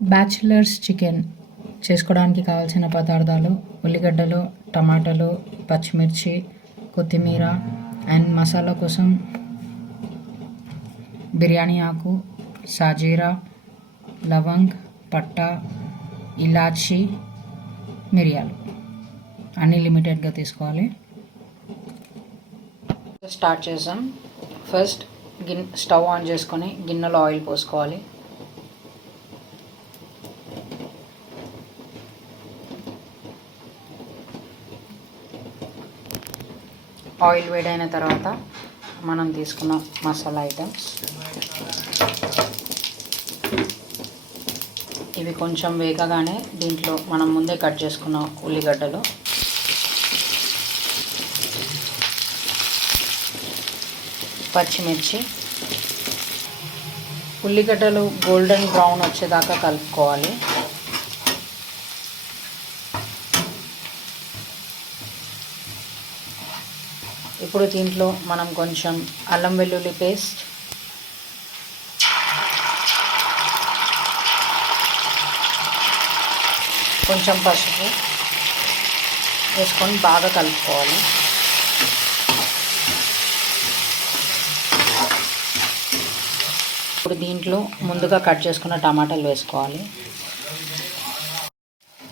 Bachelors chicken చేసుకోవడానికి కావాల్సిన పదార్థాలు ఉల్లిగడ్డలు టమాటాలు పచ్చిమిర్చి కొత్తిమీర అండ్ మసాలా కోసం బిర్యానీ ఆకు సాజీరా లవంగ్ పట్టా ఇలాచి మిరియాలు అన్నీ లిమిటెడ్గా తీసుకోవాలి. స్టార్ట్ చేసాం ఫస్ట్ గిన్ స్టవ్ ఆన్ చేసుకొని గిన్నెలో ఆయిల్ పోసుకోవాలి. ఆయిల్ వేడైన తర్వాత మనం తీసుకున్న మసాలా ఐటమ్స్. ఇవి కొంచెం వేగగానే దీంట్లో మనం ముందే కట్ చేసుకున్న ఉల్లిగడ్డలు. పచ్చిమిర్చి. ఉల్లిగడ్డలు గోల్డెన్ బ్రౌన్ వచ్చేదాకా కలుపుకోవాలి. ఇప్పుడు దీంట్లో మనం కొంచెం అల్లం వెల్లుల్లి పేస్ట్. కొంచెం పసుపు వేసుకొని బాగా కలుపుకోవాలి. ఇప్పుడు దీంట్లో ముందుగా కట్ చేసుకున్న టమాటాలు వేసుకోవాలి.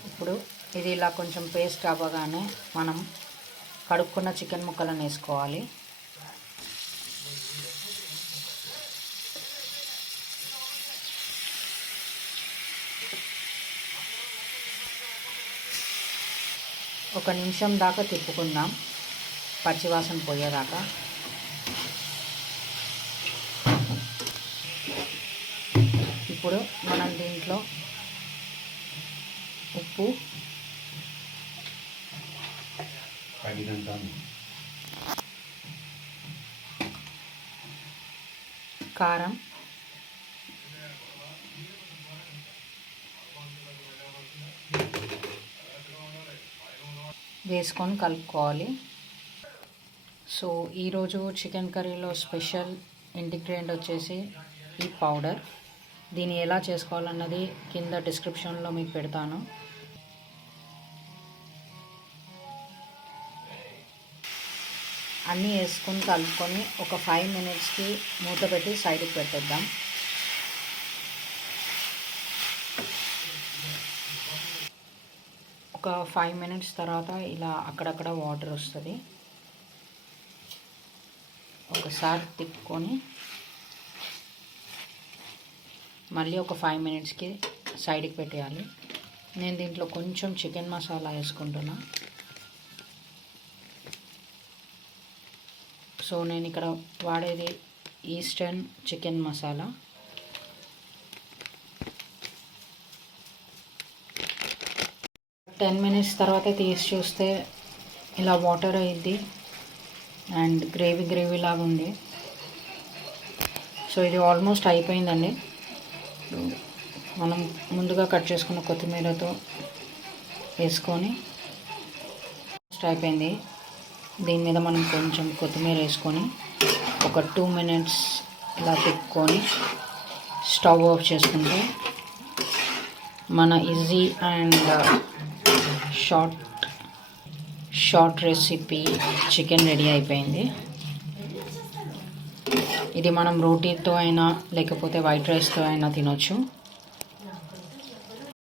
ఇప్పుడు ఇది ఇలా కొంచెం పేస్ట్ అవ్వగానే మనం కడుక్కున్న చికెన్ ముక్కలను వేసుకోవాలి. ఒక నిమిషం దాకా తిప్పుకుందాం. పచ్చివాసన పోయేదాకా. ఇప్పుడు మనం దీంట్లో ఉప్పు కారం. వేసుకొని కలుపుకోవాలి. సో ఈరోజు చికెన్ కర్రీలో స్పెషల్ ఇంటిగ్రియంట్ వచ్చేసి ఈ పౌడర్. దీన్ని ఎలా చేసుకోవాలన్నది కింద డిస్క్రిప్షన్లో మీకు పెడతాను. అన్నీ వేసుకొని కలుపుకొని ఒక ఫైవ్ మినిట్స్కి మూత పెట్టి సైడ్కి పెట్టేద్దాం. ఒక ఫైవ్ మినిట్స్ తర్వాత ఇలా అక్కడక్కడ వాటర్ వస్తుంది. ఒకసారి తిప్పుకొని మళ్ళీ ఒక ఫైవ్ మినిట్స్కి సైడ్కి పెట్టేయాలి. నేను దీంట్లో కొంచెం చికెన్ మసాలా వేసుకుంటున్నాను సో నేను ఇక్కడ వాడేది Eastern chicken masala ten minutes తర్వాత తీసి చూస్తే ఇలా వాటర్ అయింది అండ్ గ్రేవీ గ్రేవీ లాగా ఉంది. సో ఇది ఆల్మోస్ట్ అయిపోయిందండి. మనం ముందుగా కట్ చేసుకున్న కొత్తిమీరతో వేసుకొని అయిపోయింది. దీని మీద మనం కొంచెం కొత్తిమీర వేసుకొని ఒక టూ మినిట్స్ ఇలా తిప్పుకొని స్టవ్ ఆఫ్ చేసుకుంటే మన easy and short short recipe chicken ready అయిపోయింది. ఇది మనం రోటీతో అయినా లేకపోతే వైట్ రైస్తో అయినా తినొచ్చు.